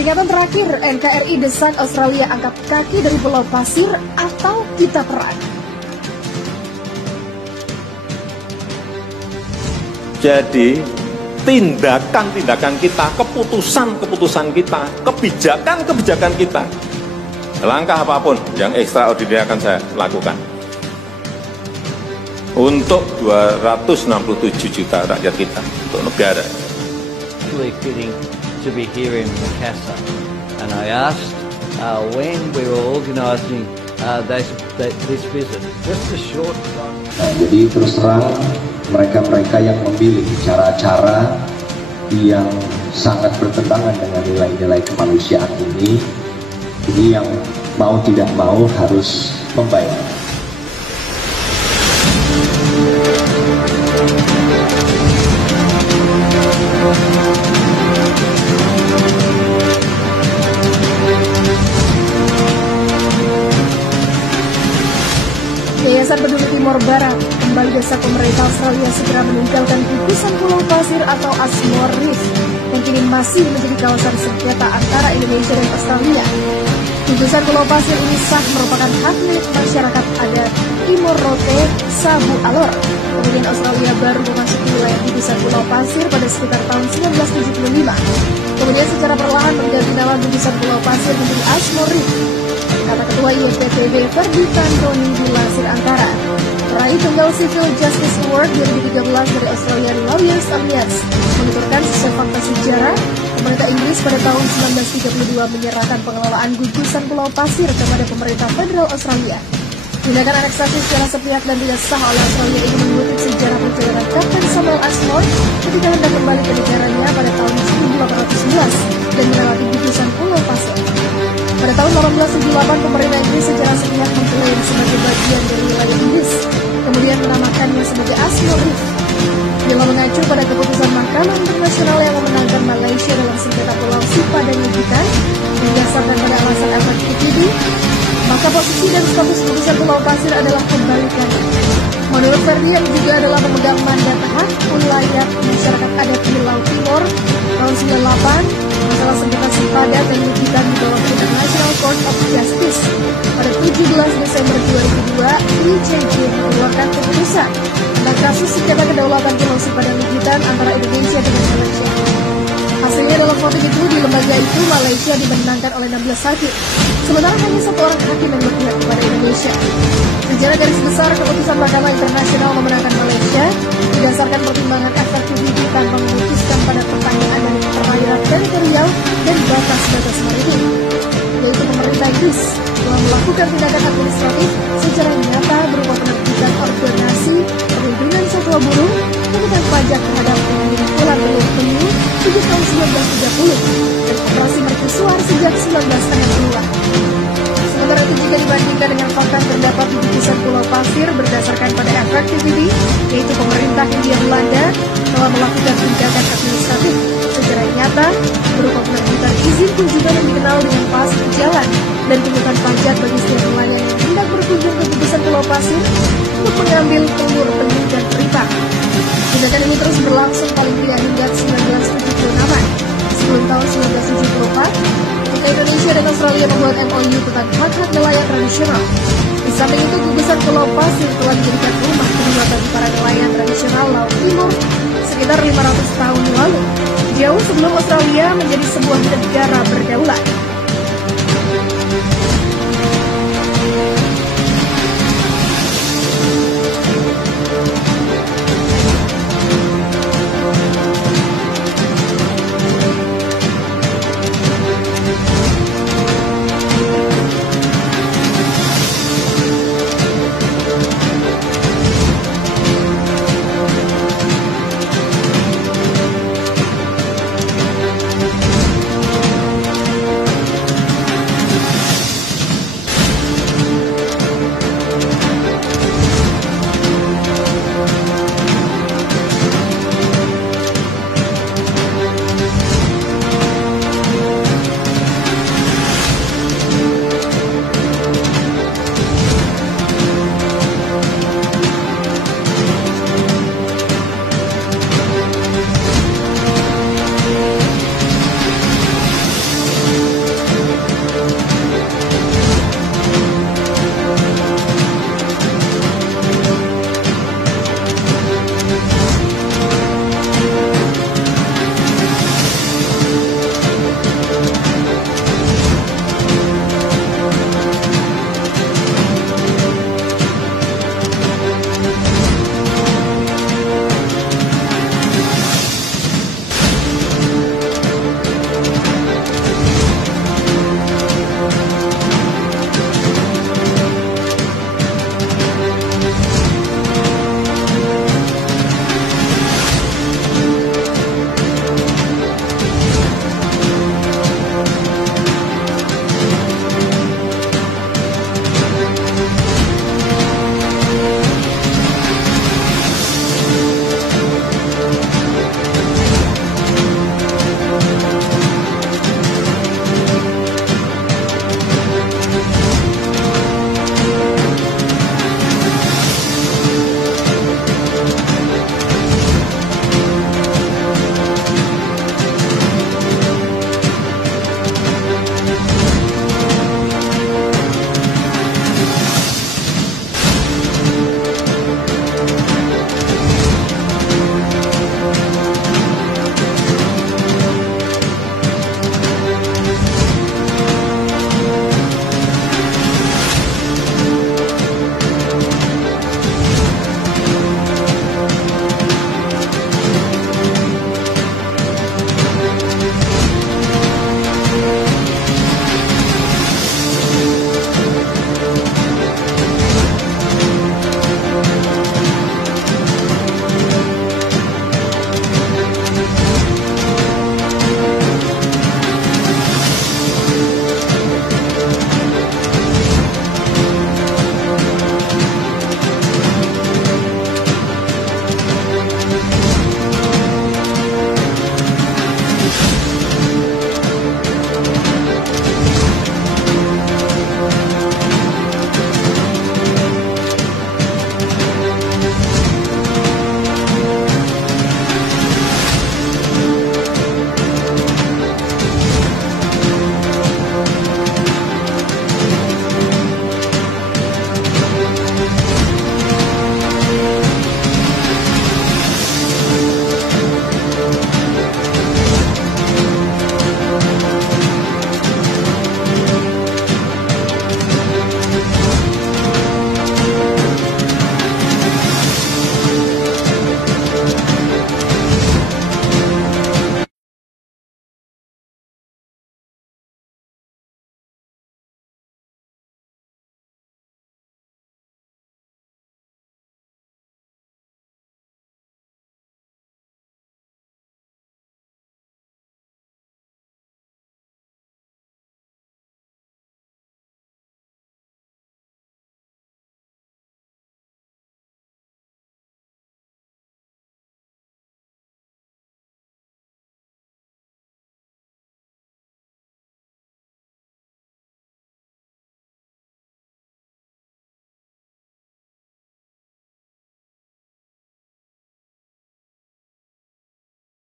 Peringatan terakhir, NKRI desak Australia angkat kaki dari Pulau Pasir atau kita perang. Jadi tindakan-tindakan kita, keputusan-keputusan kita, kebijakan-kebijakan kita, langkah apapun yang ekstraordinari akan saya lakukan untuk 267 juta rakyat kita, untuk negara. Really fitting to be here in Makassar, and I asked when we were organising this visit, just a short one. Jadi terus terang mereka-mereka yang memilih cara-cara yang sangat bertentangan dengan nilai-nilai kemanusiaan ini yang mau tidak mau harus membayar. Yayasan Peduli Timor Barat kembali desak pemerintah Australia segera meninggalkan gugusan Pulau Pasir atau Ashmore Reef yang kini masih menjadi kawasan sengketa antara Indonesia dan Australia. Gugusan Pulau Pasir ini sah merupakan hak milik masyarakat adat Timor Rote Sabu Alor. Kemudian Australia baru memasuki wilayah gugusan Pulau Pasir pada sekitar tahun 1975. Kemudian secara perlahan mengganti nama gugusan Pulau Pasir menjadi Ashmore Reef. Kata Ketua IPTB Ferditan Roni dilansir Antara. Peraih tunggal Civil Justice Award 2013 dari Australian Lawyers Alliance menuturkan sesuai fakta sejarah, pemerintah Inggris pada tahun 1932 menyerahkan pengelolaan gugusan Pulau Pasir kepada pemerintah federal Australia. Tindakan aneksasi secara sepihak dan tidak sah oleh Australia ini mengutip sejarah perjalanan Kapten Samuel Ashmore ketika hendak kembali ke negaranya pada tahun 1811 dan melewati gugusan Pulau Pasir. Pada tahun 1878, pemerintah Inggris secara sepihak mengklaim sebagai bagian dari wilayah Inggris, kemudian menamakannya sebagai Ashmore Reef. Bila mengacu pada keputusan Mahkamah Internasional yang memenangkan Malaysia dalam sengketa Pulau Sipa dan Yukitan, berdasarkan pada alasan efektiviti, maka posisi dan status gugusan Pulau Pasir adalah kebalikannya. Menurut Ferdi yang juga adalah pemegang mandat hak wilayah masyarakat adat di Laut Timor, tahun 98, masalah sengketa Sipadan dan Yukitan dibawa ke International Court of Justice. Pada 17 Desember 2002, ICJ mengeluarkan keputusan tentang kasus sengketa kedaulatan Pulau Sipadan Yukitan antara Indonesia dengan Malaysia. Hasilnya dalam voting itu di lembaga itu Malaysia dimenangkan oleh 16 hakim, sementara hanya satu orang hakim yang berpihak kepada Indonesia. Secara garis besar, keputusan Mahkamah Internasional memenangkan Malaysia berdasarkan pertimbangan efektiviti tanpa memutuskan pada pertanyaan dan perairan teritorial dan batas-batas maritim, yaitu pemerintah Inggris telah melakukan tindakan administratif secara nyata berupa penerbitan ordonasi perlindungan satwa burung, kenaikan pajak terhadap pengumpulan telur penyu sejak tahun 1930 dan operasi mercusuar sejak 1962. Sementara itu jika dibandingkan dengan fakta yang terdapat di gugusan Pulau Pasir berdasarkan pada efektiviti, yaitu pemerintah Hindia Belanda telah melakukan tindakan administratif secara nyata berupa penerbitan izin kunjungan yang dikenal dengan pas jalan dan pungutan pajak bagi setiap nelayan yang hendak berkunjung ke gugusan Pulau Pasir untuk mengambil telur penyu dan perita. Tindakan ini terus berlangsung paling tidak hingga 1976. Sebelum tahun 1974, Indonesia dan Australia membuat MOU tentang hak-hak nelayan tradisional. Di samping itu, gugusan Pulau Pasir telah dijadikan rumah kedua bagi para nelayan tradisional Laut Timor sekitar 500 tahun lalu, jauh sebelum Australia menjadi sebuah negara berdaulat.